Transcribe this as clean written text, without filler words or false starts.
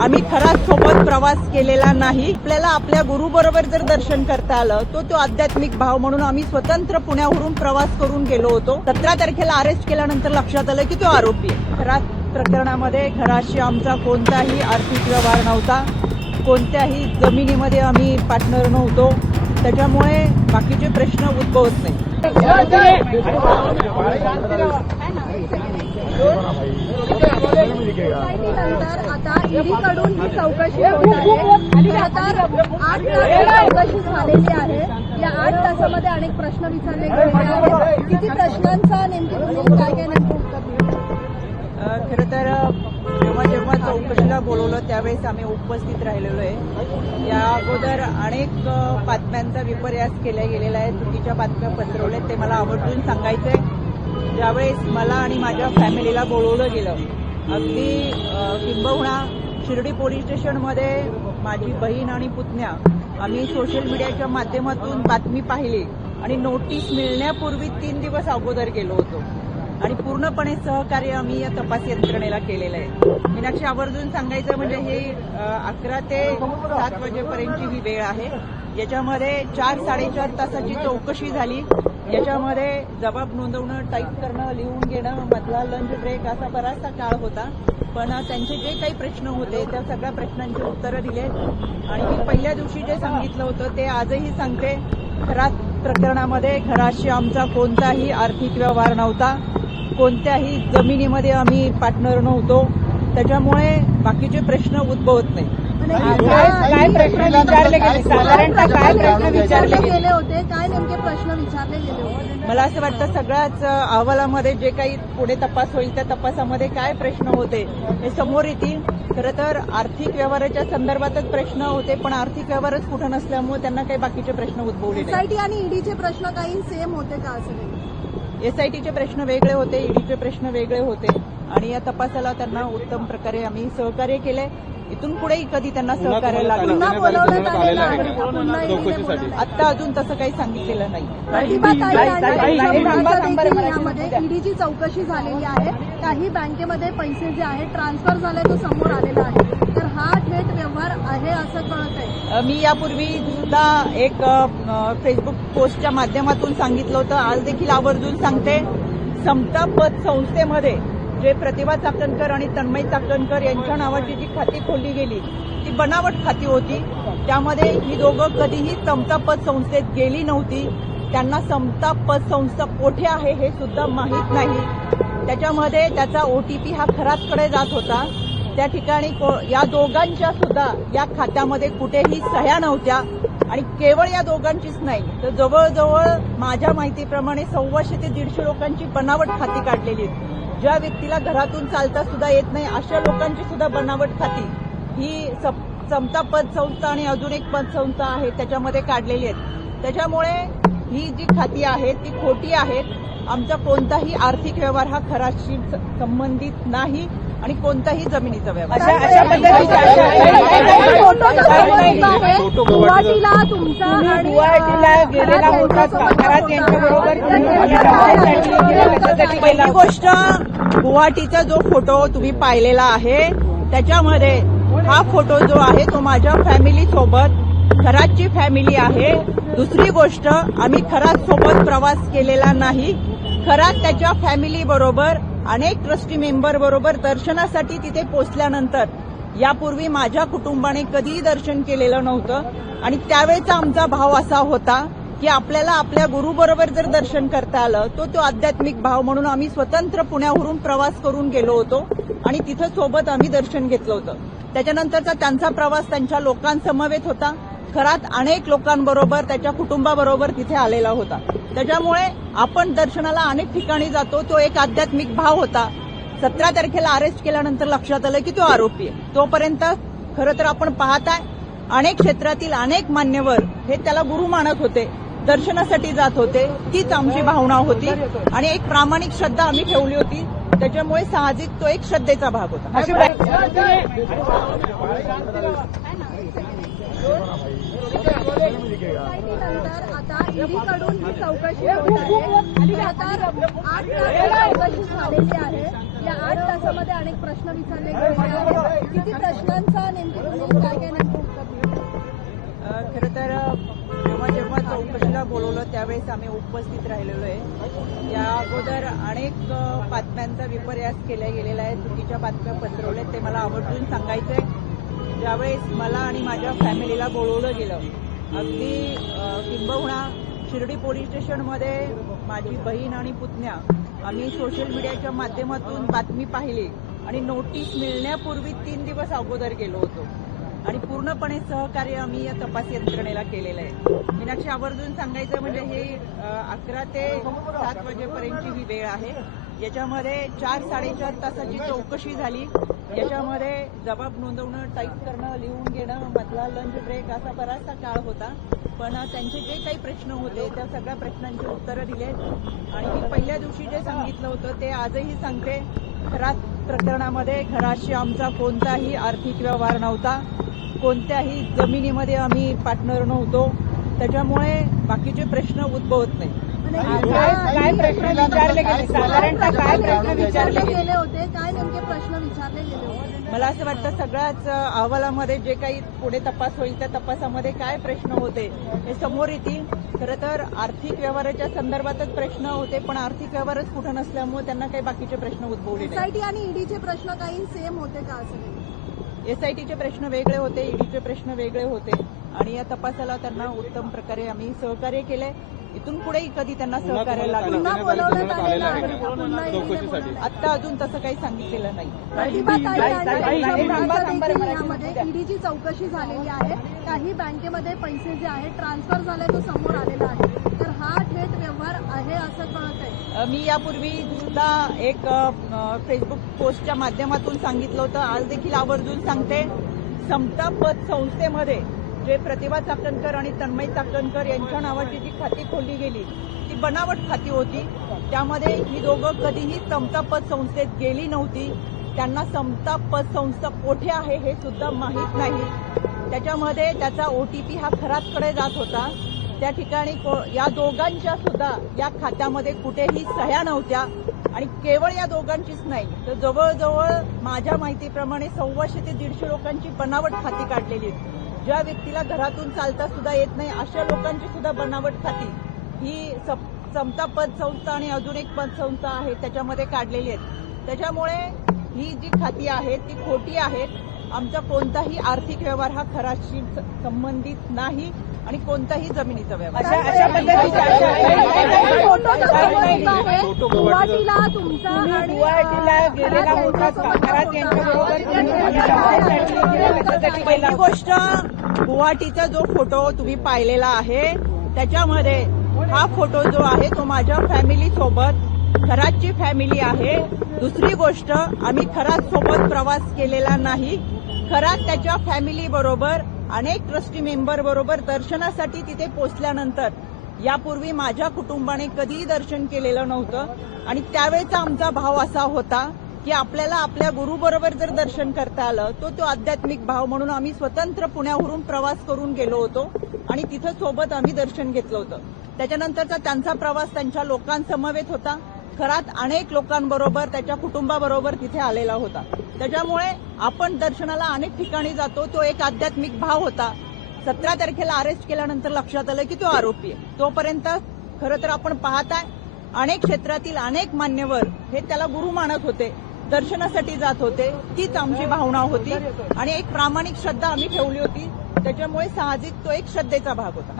आम्ही खराच सोबत प्रवास केलेला नाही। आपल्याला आपल्या गुरु बरोबर जर दर्शन करता आलं तो आध्यात्मिक भाव म्हणून आम्ही स्वतंत्र पुण्यावरून प्रवास करून गेलो होतो। 17 तारखेला अरेस्ट केल्यानंतर लक्षात आलं की तो आरोपी आहे। खराच प्रकरणामध्ये घराशी आमचा कोणताही आर्थिक व्यवहार नव्हता, कोणत्याही जमिनीमध्ये आम्ही पार्टनर नव्हतो, त्याच्यामुळे बाकीचे प्रश्न उद्भवत नाही। नंतर आता ईडीकडून ही चौकशी होत आहे। आता 8 तास चौकशी झालेली आहे। या 8 तासामध्ये अनेक प्रश्न विचारले गेले आहेत। किती प्रश्नांचा नेमकी तुम्ही काय नेमकं उत्तर दिलं? खरं तर जेव्हा चौकशीला बोलवलं त्यावेळेस आम्ही उपस्थित राहिलेलो आहे। या अगोदर अनेक बातम्यांचा विपर्यास केला गेलेला आहे, चुकीच्या बातम्या पसरवल्या, ते मला आवर्जून सांगायचंय। ज्यावेळेस मला आणि माझ्या फॅमिलीला बोलवलं गेलं, अगदी किंबहुना शिर्डी पोलीस स्टेशनमध्ये माझी बहीण आणि पुतण्या आम्ही सोशल मीडियाच्या माध्यमातून बातमी पाहिली आणि नोटीस मिळण्यापूर्वी 3 दिवस अगोदर गेलो होतो आणि पूर्णपणे सहकार्य आम्ही या तपास यंत्रणेला केलेलं आहे। मीनाक्षी, आवर्जून सांगायचं म्हणजे हे 11 ते 7 वाजेपर्यंतची ही वेळ आहे। याच्यामध्ये 4-4.5 तासाची चौकशी झाली। याच्यामध्ये जबाब नोंदवणं, टाईप करणं, लिहून घेणं, मधला लंच ब्रेक असा बराचसा काळ होता। पण त्यांचे जे काही प्रश्न होते त्या सगळ्या प्रश्नांची उत्तरं दिलेत आणि मी पहिल्या दिवशी जे सांगितलं होतं ते आजही सांगते। खराच प्रकरणामध्ये घराशी आमचा कोणताही आर्थिक व्यवहार नव्हता, कोणत्याही जमिनीमध्ये आम्ही पार्टनर नव्हतो, त्याच्यामुळे बाकीचे प्रश्न उद्भवत नाही। काय प्रश्न विचारले गेले? साधारणतः काय प्रश्न विचारले गेले होते? काय नेमके प्रश्न विचारले गेले होते? मला असं वाटतं सगळ्याच अहवालामध्ये जे काही पुढे तपास होईल त्या तपासामध्ये काय प्रश्न होते हे समोर येतील। खरं तर आर्थिक व्यवहाराच्या संदर्भातच प्रश्न होते, पण आर्थिक व्यवहारच कुठं नसल्यामुळे त्यांना काही बाकीचे प्रश्न उद्भवले नाही। एसआयटी आणि ईडीचे प्रश्न काही सेम होते का? असं एसआयटीचे प्रश्न वेगळे होते, ईडीचे प्रश्न वेगळे होते आणि या तपासाला त्यांना उत्तम प्रकारे आम्ही सहकार्य केले। इथून पुढेही कधी त्यांना सहकार्य लागलं आता अजून तसं काही सांगितलेलं नाही। यामध्ये ईडीची चौकशी झालेली आहे। काही बँकेमध्ये पैसे जे आहेत ट्रान्सफर झाले तो समोर आलेला आहे, तर हा थेट व्यवहार आहे असं कळत आहे। मी यापूर्वी सुद्धा एक फेसबुक पोस्टच्या माध्यमातून सांगितलं होतं, आज देखील आवर्जून सांगते। समता पत संस्थेमध्ये जे प्रतिभा चाकणकर आणि तन्मय चाकणकर यांच्या नावाची जी खाती खोलली गेली ती बनावट खाती होती। त्यामध्ये ही दोघं कधीही समता पत संस्थेत गेली नव्हती। त्यांना समता पत संस्था कोठे आहे हे सुद्धा माहीत नाही। त्याच्यामध्ये त्याचा ओटीपी हा खराचकडे जात होता। त्या ठिकाणी या दोघांच्या सुद्धा या खात्यामध्ये कुठेही सह्या नव्हत्या आणि केवळ या दोघांचीच नाही तर जवळजवळ माझ्या माहितीप्रमाणे 125 ते 150 लोकांची बनावट खाती काढलेली आहेत। ज्या व्यक्तीला घरातून चालता सुद्धा येत नाही अशा लोकांची सुद्धा बनावट खाती ही समता पत संस्था आणि अजून एक पतसंस्था आहे त्याच्यामध्ये काढलेली आहेत। त्याच्यामुळे ही जी खाती आहेत ती खोटी आहेत। आमचा कोणताही आर्थिक व्यवहार हा खराशी संबंधित नाही आणि कोणताही जमिनीचा व्यवहार। गुवाहाटीला तुमचा गेलेला होता खरात यांच्याबरोबर। पहिली गोष्ट, गुवाहाटीचा जो फोटो तुम्ही पाहिलेला आहे त्याच्यामध्ये हा फोटो जो आहे तो माझ्या फॅमिली सोबत, खरातची फॅमिली आहे। दुसरी गोष्ट, आम्ही खरात सोबत प्रवास केलेला नाही। खरात त्याच्या फॅमिली बरोबर अनेक ट्रस्टी मेंबर बरोबर दर्शनासाठी तिथे पोहोचल्यानंतर यापूर्वी माझ्या कुटुंबाने कधीही दर्शन केलेलं नव्हतं आणि त्यावेळेचा आमचा भाव असा होता की आपल्याला आपल्या गुरु बरोबर जर दर्शन करता आलं तो आध्यात्मिक भाव म्हणून आम्ही स्वतंत्र पुण्यावरून प्रवास करून गेलो होतो आणि तिथं सोबत आम्ही दर्शन घेतलं होतं। त्याच्यानंतरचा त्यांचा प्रवास त्यांच्या लोकांसमवेत होता। खरात अनेक लोकांबरोबर त्याच्या कुटुंबाबरोबर तिथे आलेला होता। त्याच्यामुळे आपण दर्शनाला अनेक ठिकाणी जातो, तो एक आध्यात्मिक भाव होता। 17 तारखेला अरेस्ट केल्यानंतर लक्षात आलं की तो आरोपी आहे। तोपर्यंत खरं तर आपण पाहताय अनेक क्षेत्रातील अनेक मान्यवर हे त्याला गुरु मानत होते, दर्शनासाठी जात होते। तीच आमची भावना होती आणि एक प्रामाणिक श्रद्धा आम्ही ठेवली होती। त्याच्यामुळे साहजिक तो एक श्रद्धेचा भाग होता। नंतर आता ईडीकडून ही चौकशी होत आहे। आता 8 तास चौकशी झालेली आहे। या 8 तासामध्ये अनेक प्रश्न विचारले गेलेले आहेत. किती प्रश्नांचा नेमकी तुम्ही काय काय नेमकं उत्तर दिलं? खरं तर जेव्हा चौकशीला बोलवलं त्यावेळेस आम्ही उपस्थित राहिलेलो आहे. या अगोदर अनेक बातम्यांचा विपर्यास केला गेलेला आहे, चुकीच्या बातम्या पसरवल्या, ते मला आवर्जून सांगायचंय. ज्यावेळेस मला आणि माझ्या फॅमिलीला बोलवलं गेलं, अगदी किंबहुना शिर्डी पोलीस स्टेशनमध्ये माझी बहीण आणि पुतण्या आम्ही सोशल मीडियाच्या माध्यमातून बातमी पाहिली आणि नोटीस मिळण्यापूर्वी 3 दिवस अगोदर गेलो होतो आणि पूर्णपणे सहकार्य आम्ही या तपास यंत्रणेला केलेलं आहे. मीनाक्षी, आवर्जून सांगायचं म्हणजे ही 11 ते 7 वाजेपर्यंतची ही वेळ आहे. याच्यामध्ये 4-4.5 तासाची चौकशी झाली. याच्यामध्ये जबाब नोंदवणं, टाईप करणं, लिहून घेणं, मधला लंच ब्रेक असा बराचसा काळ होता. पण त्यांचे जे काही प्रश्न होते त्या सगळ्या प्रश्नांची उत्तरं दिलेत आणि मी पहिल्या दिवशी जे सांगितलं होतं ते आजही सांगते. खरात प्रकरणामध्ये घराशी आमचा कोणताही आर्थिक व्यवहार नव्हता, कोणत्याही जमिनीमध्ये आम्ही पार्टनर नव्हतो. त्याच्यामुळे बाकीचे प्रश्न उद्भवत नाही. काय प्रश्न विचारले गेले, साधारणतः काय प्रश्न विचारले गेले होते? काय नेमके प्रश्न विचारले गेले होते? मला असं वाटतं सगळ्याच अहवालामध्ये जे काही पुढे तपास होईल त्या तपासामध्ये काय प्रश्न होते हे समोर येतील. खरं तर आर्थिक व्यवहाराच्या संदर्भातच प्रश्न होते, पण आर्थिक व्यवहारच कुठं नसल्यामुळे त्यांना काही बाकीचे प्रश्न उद्भवले नाही. एसआयटी आणि ईडीचे प्रश्न काही सेम होते का? असं एसआयटीचे प्रश्न वेगळे होते, ईडीचे प्रश्न वेगळे होते आणि या तपासाला त्यांना उत्तम प्रकारे आम्ही सहकार्य केले. इथून पुढेही कधी त्यांना सहकार्य लागलं पुन्हा बोलवण्यात आलेलं आहे का? पुन्हा ईडीने बोलवलं? आता अजून तसं काही सांगितलेलं नाही. प्रतिभाताई आणि त्यांच्या मुलाचं देखील यामध्ये ईडीची चौकशी झालेली आहे. काही बँकेमध्ये पैसे जे आहेत ट्रान्सफर झाले तो समोर आलेला आहे. तर हा थेट व्यवहार आहे असं कळत आहे. मी यापूर्वी सुद्धा एक फेसबुक पोस्टच्या माध्यमातून सांगितलं होतं, आज देखील आवर्जून सांगते. समता पत संस्थेमध्ये जे प्रतिभा चाकणकर आणि तन्मय चाकणकर यांच्या नावाची जी खाती खोलली गेली ती बनावट खाती होती. त्यामध्ये ही दोघं कधीही समता पत संस्थेत गेली नव्हती. त्यांना समता पत संस्था कोठे आहे हे सुद्धा माहीत नाही. त्याच्यामध्ये त्याचा ओटीपी हा खरातकडे जात होता. त्या ठिकाणी या दोघांच्या सुद्धा या खात्यामध्ये कुठेही सह्या नव्हत्या आणि केवळ या दोघांचीच नाही तर जवळजवळ माझ्या माहितीप्रमाणे 150 ते 150 लोकांची बनावट खाती काढलेली आहेत. ज्या व्यक्तीला घरातून चालता सुद्धा येत नाही अशा लोकांची सुद्धा बनावट खाती ही समता पत संस्था आणि अजून एक पत संस्था आहे त्याच्यामध्ये काढलेली आहेत. त्याच्यामुळे ही जी खाती आहेत ती खोटी आहेत. आमचा कोणताही आर्थिक व्यवहार हा खराशी संबंधित नाही आणि कोणताही जमिनीचा व्यवहार. गुवाहाटीला तुमचा गुवाहाटीला गेलेला होता खरात यांच्याबरोबर. पहिली गोष्ट, गुवाहाटीचा जो फोटो तुम्ही पाहिलेला आहे त्याच्यामध्ये हा फोटो जो आहे तो माझ्या फॅमिली सोबत, खरातची फॅमिली आहे. दुसरी गोष्ट, आम्ही खरात सोबत प्रवास केलेला नाही. खरात त्याच्या फॅमिली बरोबर अनेक ट्रस्टी मेंबर बरोबर दर्शनासाठी तिथे पोहोचल्यानंतर यापूर्वी माझ्या कुटुंबाने कधीही दर्शन केलेलं नव्हतं आणि त्यावेळेचा आमचा भाव असा होता की आपल्याला आपल्या गुरुबरोबर जर दर्शन करता आलं तो आध्यात्मिक भाव म्हणून आम्ही स्वतंत्र पुण्यावरून प्रवास करून गेलो होतो आणि तिथं सोबत आम्ही दर्शन घेतलं होतं. त्याच्यानंतरचा त्यांचा प्रवास त्यांच्या लोकांसमवेत होता. खरात अनेक लोकांबरोबर त्याच्या कुटुंबाबरोबर तिथे आलेला होता. त्याच्यामुळे आपण दर्शनाला अनेक ठिकाणी जातो, तो एक आध्यात्मिक भाव होता. 17 तारखेला अरेस्ट केल्यानंतर लक्षात आलं की तो आरोपी आहे. तोपर्यंत खरं तर आपण पाहताय अनेक क्षेत्रातील अनेक मान्यवर हे त्याला गुरु मानत होते, दर्शनासाठी जात होते. तीच आमची भावना होती आणि एक प्रामाणिक श्रद्धा आम्ही ठेवली होती. त्याच्यामुळे साहजिक तो एक श्रद्धेचा भाग होता.